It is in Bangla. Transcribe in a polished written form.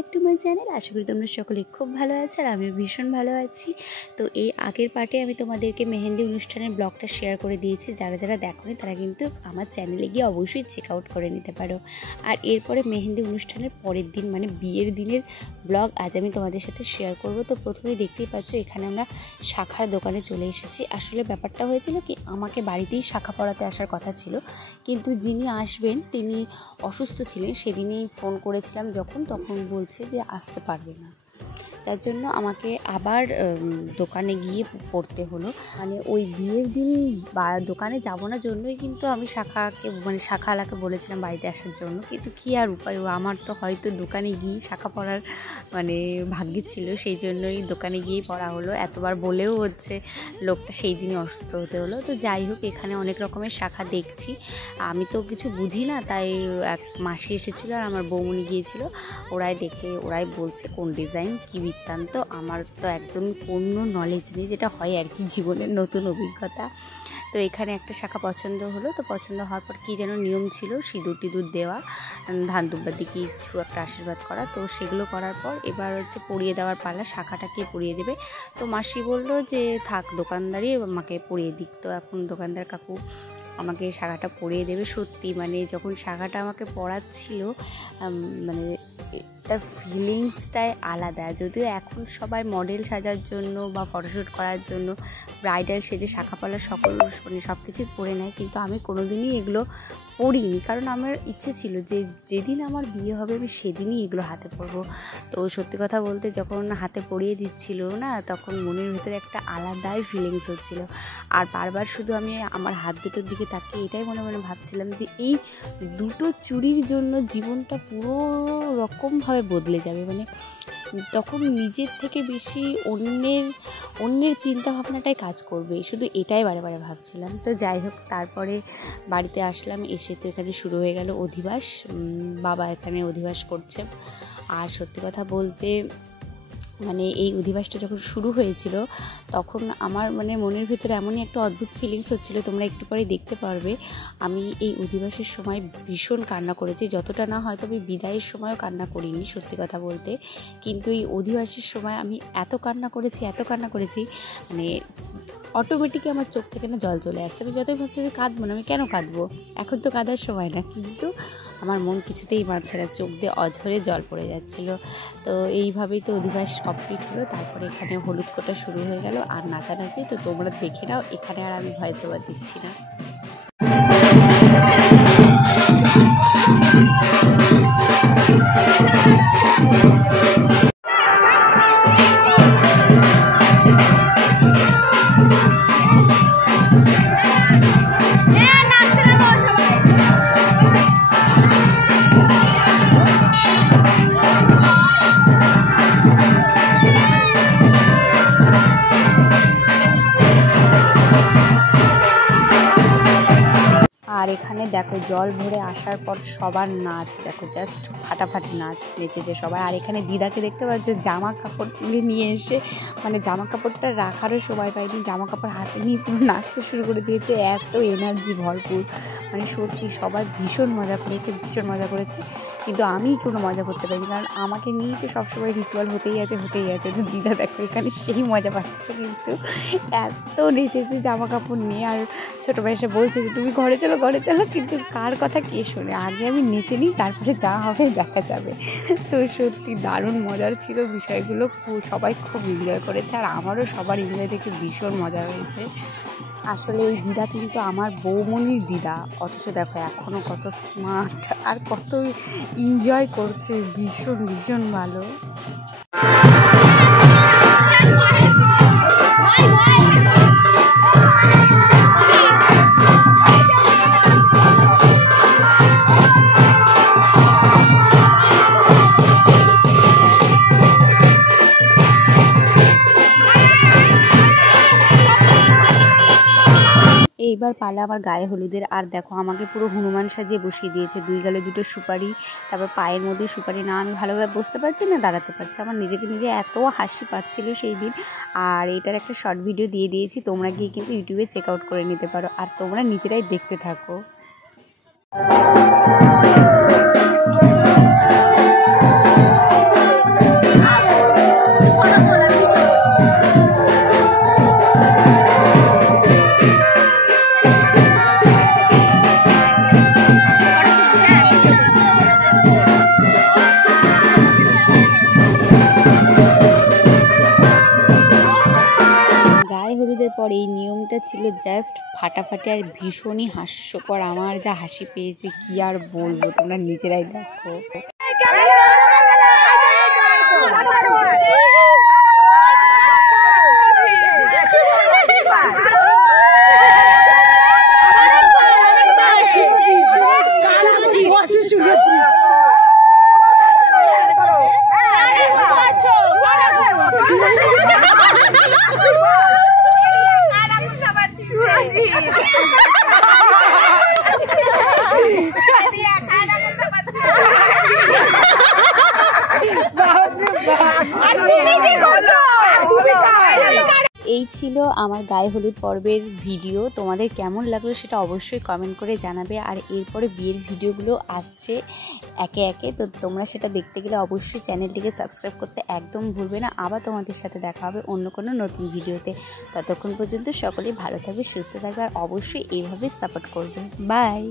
Back to my channel. আশা করি তোমরা সকলে খুব ভালো আছো আর আমি ভীষণ ভালো আছি। তো এই আগের পার্টে আমি তোমাদেরকে মেহেন্দি অনুষ্ঠানের ব্লগটা শেয়ার করে দিয়েছি। যারা যারা দেখোনি তারা কিন্তু আমার চ্যানেলে গিয়ে অবশ্যই চেক আউট করে নিতে পারো। আর এরপরে মেহেন্দি অনুষ্ঠানের পরের দিন মানে বিয়ের দিনের ব্লগ আজ আমি তোমাদের সাথে শেয়ার করব। তো প্রথমেই দেখতেই পাচ্ছ এখানে আমরা শাখার দোকানে চলে এসেছি। আসলে ব্যাপারটা হয়েছিল কি, আমাকে বাড়িতেই শাখা পড়াতে আসার কথা ছিল, কিন্তু যিনি আসবেন তিনি অসুস্থ ছিলেন। সেদিনই ফোন করেছিলাম তখন বলছে যে আসতে পারবে না। তার জন্য আমাকে আবার দোকানে গিয়ে পড়তে হলো। মানে ওই বিয়ের দিন দোকানে যাব না জন্যই কিন্তু আমি শাখাওয়ালাকে বলেছিলাম বাড়িতে আসার জন্য, কিন্তু কী আর উপায়, আমার তো হয়তো দোকানে গিয়ে শাখা পড়ার ভাগ্যে ছিল, সেই জন্যই দোকানে গিয়েই পড়া হলো। এতবার বলেও লোকটা সেই দিনই অসুস্থ হতে হলো। তো যাই হোক, এখানে অনেক রকমের শাখা দেখছি, আমি তো কিছু বুঝি না, তাই এক মাসি এসেছিলো আর আমার বৌমনি গিয়েছিল, ওরাই বলছে কোন ডিজাইন কী বৃত্তান্ত। আমার তো একদমই কোনো নলেজ নেই, যেটা হয় আর কি জীবনের নতুন অভিজ্ঞতা। তো এখানে একটা শাখা পছন্দ হলো। তো পছন্দ হওয়ার পর কী যেন নিয়ম ছিল, সিঁদুর দেওয়া, ধান দুব্বা দিয়ে কিছু একটা আশীর্বাদ করা। তো সেগুলো করার পর এবার পরিয়ে দেওয়ার পালা, শাখাটাকে পরিয়ে দেবে। তো মাসি বললো যে থাক, দোকানদারই আমাকে পরিয়ে দিক। তো এখন দোকানদার কাকু আমাকে শাখাটা পরিয়ে দেবে। সত্যি যখন শাখাটা আমাকে পরাচ্ছিল তার ফিলিংসটাই আলাদা। যদিও এখন সবাই মডেল সাজার জন্য বা ফটোশ্যুট করার জন্য ব্রাইডাল সেজে শাখা পলা সব কিছুই পরে নেয়, কিন্তু আমি কোনোদিনই এগুলো পরিনি, কারণ আমার ইচ্ছে ছিল যে যেদিন আমার বিয়ে হবে আমি সেদিনই এগুলো হাতে পরবো। তো সত্যি কথা বলতে যখন হাতে পরিয়ে দিচ্ছিল না, তখন মনের ভিতরে একটা আলাদাই ফিলিংস হচ্ছিল। আর বারবার শুধু আমি আমার হাত দুটোর দিকে তাকিয়ে এটাই মনে মনে ভাবছিলাম যে এই দুটো চুড়ির জন্য জীবনটা পুরো রকমভাবে বদলে যাবে। তখন নিজের থেকে বেশি অন্যের চিন্তা ভাবনাটাই কাজ করবে, শুধু এটাই বারে বারে ভাবছিলাম। তো যাই হোক, তারপরে বাড়িতে আসলাম, এসে তো এখানে শুরু হয়ে গেল অধিবাস। বাবা এখানে অধিবাস করছে। আর সত্যি কথা বলতে এই অধিবাসটা যখন শুরু হয়েছিল তখন আমার মনের ভিতরে এমনই একটা অদ্ভুত ফিলিংস হচ্ছিল, তোমরা একটু পরে দেখতে পারবে। আমি এই অধিবাসের সময় ভীষণ কান্না করেছি, যতটা না হয়তো আমি বিদায়ের সময়ও কান্না করিনি সত্যি কথা বলতে, কিন্তু এই অধিবাসের সময় আমি এত কান্না করেছি অটোমেটিকই আমার চোখ থেকে জল চলে আসছে। আমি যতই ভাবছি আমি কাঁদবো না, আমি কেন কাঁদবো, এখন তো কাঁদার সময় না, কিন্তু আমার মন কিছুতেই মানছে না, চোখ দিয়ে অঝরে জল পড়ে যাচ্ছিলো। তো এইভাবেই তো অধিবাস কমপ্লিট হলো। তারপরে এখানে হলুদ কোটা শুরু হয়ে গেল আর নাচানাচি। তো তোমরা দেখে নাও, এখানে আর আমি ভয়েস ওভার দিচ্ছি না। আর এখানে দেখো জল ভরে আসার পর সবার নাচ দেখো, জাস্ট ফাটাফাটি নাচ নেচেছে সবাই। আর এখানে দিদাকে দেখতে পাচ্ছ জামা কাপড় তুলে নিয়ে এসে জামা কাপড়টা রাখারও সময় পাইনি, জামা কাপড় হাতে নিয়ে পুরো নাচতে শুরু করে দিয়েছে, এত এনার্জি ভরপুর। সত্যি সবাই ভীষণ মজা করেছে, কিন্তু আমি কোনো মজা করতে পারিনি, কারণ আমাকে নিয়েই তো সবসময় রিচুয়াল হতেই আছে। তো দিদা দেখো এখানে সেই মজা পাচ্ছে, কিন্তু এত নেচেছে জামা কাপড় নিয়ে। আর ছোটো ভাই এসে বলছে যে তুমি ঘরে চলো, কিন্তু কার কথা কে শোনে, আগে আমি নেচে নিই, তারপরে যা হবে দেখা যাবে। তো সত্যি দারুণ মজার ছিল বিষয়গুলো, সবাই খুব এনজয় করেছে, আর আমারও সবার এনজয় দেখে ভীষণ মজা হয়েছে। আসলে এই দিদা কিন্তু আমার বৌমনির দিদা, অথচ দেখো এখনও কত স্মার্ট আর কত এনজয় করছে, ভীষণ ভালো। এইবার পালা আমার গায়ে হলুদের। আর দেখো আমাকে পুরো হনুমান সাজিয়ে বসিয়ে দিয়েছে, 2 গালে 2টো সুপারি, তারপর পায়ের মধ্যে সুপারি। না আমি ভালোভাবে বসতে পারছি না দাঁড়াতে পারছি, আমার নিজেকে এত হাসি পাচ্ছিল সেই দিন। আর এটার একটা শর্ট ভিডিও দিয়ে দিয়েছি, তোমরা গিয়ে কিন্তু ইউটিউবে চেক আউট করে নিতে পারো, আর তোমরা নিজেরাই দেখতে থাকো। বিয়ের পর এই নিয়মটা ছিল জাস্ট ফাটাফাটি আর ভীষণই হাস্যকর। আমার যা হাসি পেয়েছে কি আর বলবো, তোমরা নিজেরাই দেখো। এই ছিল আমার গায়ে হলুদ পর্বের ভিডিও। তোমাদের কেমন লাগলো সেটা অবশ্যই কমেন্ট করে জানাবে। আর এরপরে বিয়ের ভিডিওগুলো আসছে একে একে, তো তোমরা সেটা দেখতে গেলে অবশ্যই চ্যানেলটিকে সাবস্ক্রাইব করতে একদম ভুলবে না। আবার তোমাদের সাথে দেখা হবে অন্য কোনো নতুন ভিডিওতে। ততক্ষণ পর্যন্ত সকলেই ভালো থাকবে, সুস্থ থাকবে, আর অবশ্যই এইভাবে সাপোর্ট করবে। বাই।